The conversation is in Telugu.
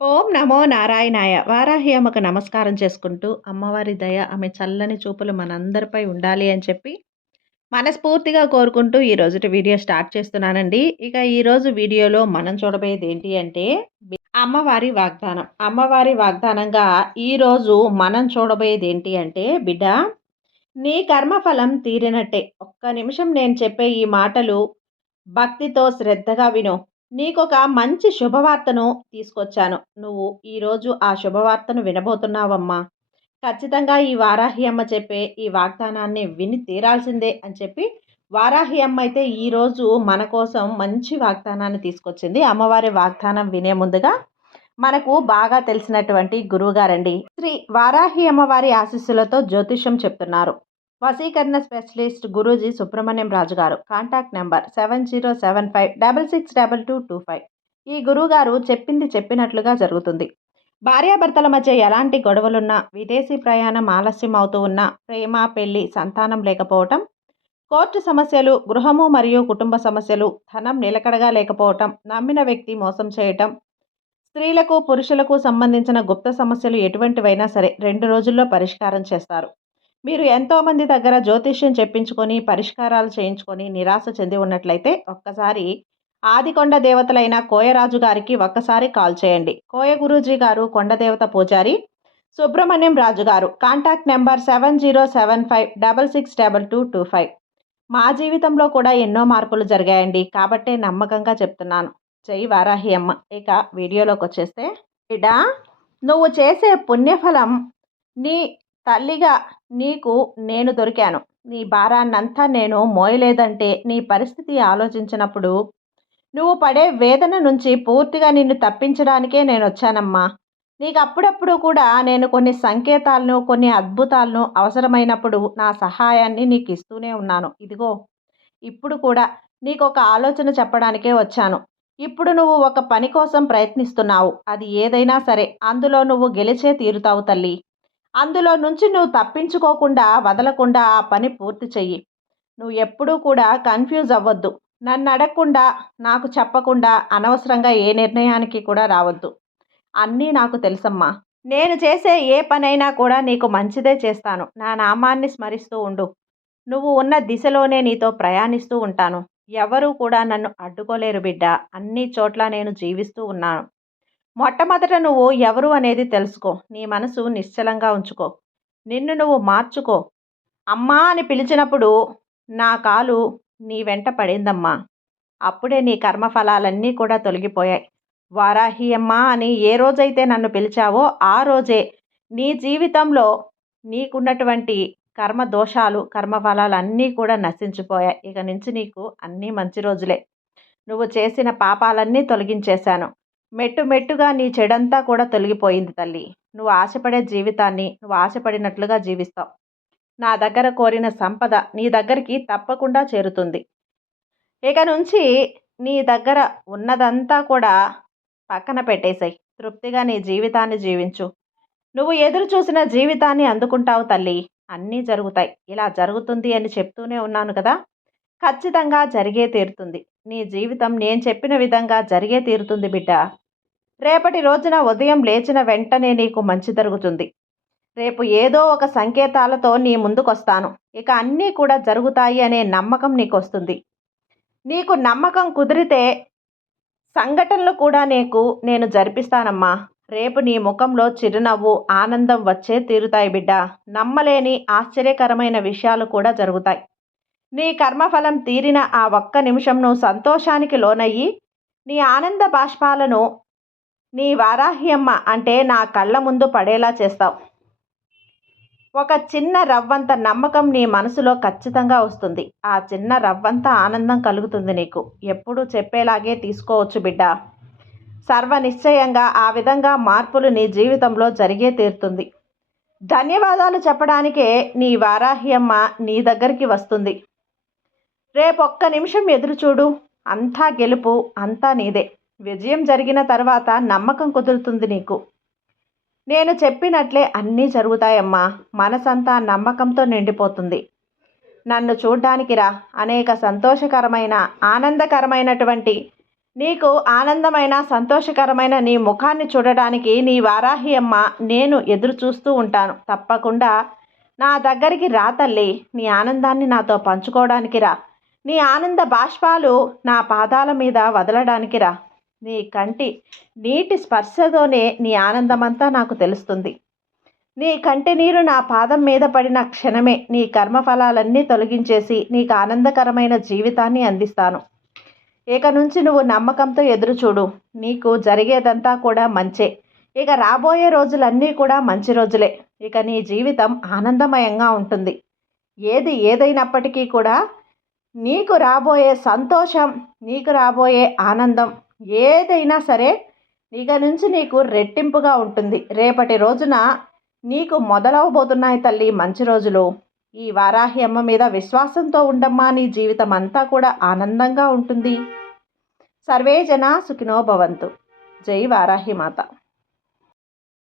ఓం నమో నారాయణాయ. వారాహి అమ్మకు నమస్కారం చేసుకుంటూ అమ్మవారి దయ ఆమె చల్లని చూపులు మనందరిపై ఉండాలి అని చెప్పి మనస్ఫూర్తిగా కోరుకుంటూ ఈ రోజుటి వీడియో స్టార్ట్ చేస్తున్నానండి. ఇక ఈరోజు వీడియోలో మనం చూడబోయేది ఏంటి అంటే అమ్మవారి వాగ్దానం. అమ్మవారి వాగ్దానంగా ఈరోజు మనం చూడబోయేది ఏంటి అంటే బిడ్డ నీ కర్మఫలం తీరినట్టే. ఒక్క నిమిషం నేను చెప్పే ఈ మాటలు భక్తితో శ్రద్ధగా విను. నీకొక మంచి శుభవార్తను తీసుకొచ్చాను. నువ్వు ఈరోజు ఆ శుభవార్తను వినబోతున్నావమ్మా. ఖచ్చితంగా ఈ వారాహి అమ్మ చెప్పే ఈ వాగ్దానాన్ని విని తీరాల్సిందే అని చెప్పి వారాహి అమ్మ అయితే ఈరోజు మన కోసం మంచి వాగ్దానాన్ని తీసుకొచ్చింది. అమ్మవారి వాగ్దానం వినే ముందుగా మనకు బాగా తెలిసినటువంటి గురువుగారండి శ్రీ వారాహి అమ్మవారి ఆశీస్సులతో జ్యోతిష్యం చెప్తున్నారు. వశీకరణ స్పెషలిస్ట్ గురూజీ సుబ్రహ్మణ్యం రాజు గారు. Contact number seven zero seven five double six double two two five. ఈ గురువుగారు చెప్పింది చెప్పినట్లుగా జరుగుతుంది. భార్యాభర్తల మధ్య ఎలాంటి గొడవలున్నా విదేశీ ప్రయాణం ఆలస్యం అవుతూ ఉన్నా ప్రేమ పెళ్ళి సంతానం లేకపోవటం కోర్టు సమస్యలు గృహము మరియు కుటుంబ సమస్యలు ధనం నిలకడగా లేకపోవటం నమ్మిన వ్యక్తి మోసం చేయటం స్త్రీలకు పురుషులకు సంబంధించిన గుప్త సమస్యలు ఎటువంటివైనా సరే రెండు రోజుల్లో పరిష్కారం చేస్తారు. మీరు ఎంతోమంది దగ్గర జ్యోతిష్యం చెప్పించుకొని పరిష్కారాలు చేయించుకొని నిరాశ చెంది ఉన్నట్లయితే ఒక్కసారి ఆదికొండ దేవతలైన కోయరాజు గారికి ఒక్కసారి కాల్ చేయండి. కోయ గురూజీ గారు కొండదేవత పూజారి సుబ్రహ్మణ్యం రాజు గారు. Contact number seven zero seven five double six double two two five. మా జీవితంలో కూడా ఎన్నో మార్పులు జరిగాయండి. కాబట్టే నమ్మకంగా చెప్తున్నాను. జై వారాహి అమ్మ. ఇక వీడియోలోకి వచ్చేస్తే బిడ్డ నువ్వు చేసే పుణ్యఫలం నీ తల్లిగా నీకు నేను దొరికాను. నీ భారాన్నంతా నేను మోయలేదంటే నీ పరిస్థితి ఆలోచించినప్పుడు నువ్వు పడే వేదన నుంచి పూర్తిగా నిన్ను తప్పించడానికే నేను వచ్చానమ్మా నీకు అప్పుడప్పుడు కూడా నేను కొన్ని సంకేతాలను కొన్ని అద్భుతాలను అవసరమైనప్పుడు నా సహాయాన్ని నీకు ఇస్తూనే ఉన్నాను. ఇదిగో ఇప్పుడు కూడా నీకు ఒక ఆలోచన చెప్పడానికే వచ్చాను. ఇప్పుడు నువ్వు ఒక పని కోసం ప్రయత్నిస్తున్నావు. అది ఏదైనా సరే అందులో నువ్వు గెలిచే తీరుతావు తల్లి. అందులో నుంచి నువ్వు తప్పించుకోకుండా వదలకుండా ఆ పని పూర్తి చెయ్యి. నువ్వు ఎప్పుడూ కూడా కన్ఫ్యూజ్ అవ్వద్దు. నన్ను అడగకుండా నాకు చెప్పకుండా అనవసరంగా ఏ నిర్ణయానికి కూడా రావద్దు. అన్నీ నాకు తెలుసమ్మా. నేను చేసే ఏ పనైనా కూడా నీకు మంచిదే చేస్తాను. నా నామాన్ని స్మరిస్తూ ఉండు. నువ్వు ఉన్న దిశలోనే నీతో ప్రయాణిస్తూ ఉంటాను. ఎవరూ కూడా నన్ను అడ్డుకోలేరు బిడ్డ. అన్ని చోట్ల నేను జీవిస్తూ ఉన్నాను. మొట్టమొదట నువ్వు ఎవరు అనేది తెలుసుకో. నీ మనసు నిశ్చలంగా ఉంచుకో. నిన్ను నువ్వు మార్చుకో. అమ్మా అని పిలిచినప్పుడు నా కాలు నీ వెంట పడిందమ్మా. అప్పుడే నీ కర్మఫలాలన్నీ కూడా తొలగిపోయాయి. వారాహి అమ్మా అని ఏ రోజైతే నన్ను పిలిచావో ఆ రోజే నీ జీవితంలో నీకున్నటువంటి కర్మ దోషాలు కర్మఫలాలు అన్నీ కూడా నశించిపోయాయి. ఇక నుంచి నీకు అన్నీ మంచి రోజులే. నువ్వు చేసిన పాపాలన్నీ తొలగించేశాను. మెట్టు మెట్టుగా నీ చెడంతా కూడా తొలగిపోయింది తల్లి. నువ్వు ఆశపడే జీవితాన్ని నువ్వు ఆశపడినట్లుగా జీవిస్తావు. నా దగ్గర కోరిన సంపద నీ దగ్గరికి తప్పకుండా చేరుతుంది. ఇక నుంచి నీ దగ్గర ఉన్నదంతా కూడా పక్కన పెట్టేశాయి తృప్తిగా నీ జీవితాన్ని జీవించు. నువ్వు ఎదురు చూసిన జీవితాన్ని అందుకుంటావు తల్లి. అన్నీ జరుగుతాయి. ఇలా జరుగుతుంది అని చెప్తూనే ఉన్నాను కదా? ఖచ్చితంగా జరిగే తీరుతుంది. నీ జీవితం నేను చెప్పిన విధంగా జరిగే తీరుతుంది బిడ్డ. రేపటి రోజున ఉదయం లేచిన వెంటనే నీకు మంచి జరుగుతుంది. రేపు ఏదో ఒక సంకేతాలతో నీ ముందుకొస్తాను. ఇక అన్నీ కూడా జరుగుతాయి అనే నమ్మకం నీకు వస్తుంది నీకు నమ్మకం కుదిరితే సంఘటనలు కూడా నీకు నేను జరిపిస్తానమ్మా. రేపు నీ ముఖంలో చిరునవ్వు ఆనందం వచ్చే తీరుతాయి బిడ్డ. నమ్మలేని ఆశ్చర్యకరమైన విషయాలు కూడా జరుగుతాయి. నీ కర్మఫలం తీరిన ఆ ఒక్క నిమిషం నువ్వు సంతోషానికి లోనయ్యి నీ ఆనంద బాష్పాలను నీ వారాహ్యమ్మ అంటే నా కళ్ళ ముందు పడేలా చేస్తావు. ఒక చిన్న రవ్వంత నమ్మకం నీ మనసులో ఖచ్చితంగా వస్తుంది. ఆ చిన్న రవ్వంత ఆనందం కలుగుతుంది నీకు. ఎప్పుడు చెప్పేలాగే తీసుకోవచ్చు బిడ్డ. సర్వ నిశ్చయంగా ఆ విధంగా మార్పులు నీ జీవితంలో జరిగే తీరుతుంది. ధన్యవాదాలు చెప్పడానికే నీ వారాహ్యమ్మ నీ దగ్గరికి వస్తుంది. రేపొక్క నిమిషం ఎదురు చూడు. అంతా గెలుపు అంతా నీదే. విజయం జరిగిన తర్వాత నమ్మకం కుదురుతుంది నీకు. నేను చెప్పినట్లే అన్నీ జరుగుతాయమ్మా. మనసంతా నమ్మకంతో నిండిపోతుంది. నన్ను చూడ్డానికి రా. అనేక సంతోషకరమైన ఆనందకరమైనటువంటి నీకు ఆనందమైన సంతోషకరమైన నీ ముఖాన్ని చూడడానికి నీ వారాహి అమ్మ నేను ఎదురు చూస్తూ ఉంటాను. తప్పకుండా నా దగ్గరికి రా తల్లి. నీ ఆనందాన్ని నాతో పంచుకోవడానికి రా. నీ ఆనంద బాష్పాలు నా పాదాల మీద వదలడానికి రా. నీ కంటి నీటి స్పర్శతోనే నీ ఆనందమంతా నాకు తెలుస్తుంది. నీ కంటి నీరు నా పాదం మీద పడిన క్షణమే నీ కర్మఫలాలన్నీ తొలగించేసి నీకు ఆనందకరమైన జీవితాన్ని అందిస్తాను. ఇక నుంచి నువ్వు నమ్మకంతో ఎదురు చూడు నీకు జరిగేదంతా కూడా మంచే. ఇక రాబోయే రోజులన్నీ కూడా మంచి రోజులే. ఇక నీ జీవితం ఆనందమయంగా ఉంటుంది. ఏది ఏదైనప్పటికీ కూడా నీకు రాబోయే సంతోషం నీకు రాబోయే ఆనందం ఏదైనా సరే ఇక నుంచి నీకు రెట్టింపుగా ఉంటుంది. రేపటి రోజున నీకు మొదలవబోతున్నాయి తల్లి మంచి రోజులు. ఈ వారాహి అమ్మ మీద విశ్వాసంతో ఉండమ్మా నీ జీవితం అంతా కూడా ఆనందంగా ఉంటుంది. సర్వే జన సుఖినో భవంతు. జై వారాహి మాత.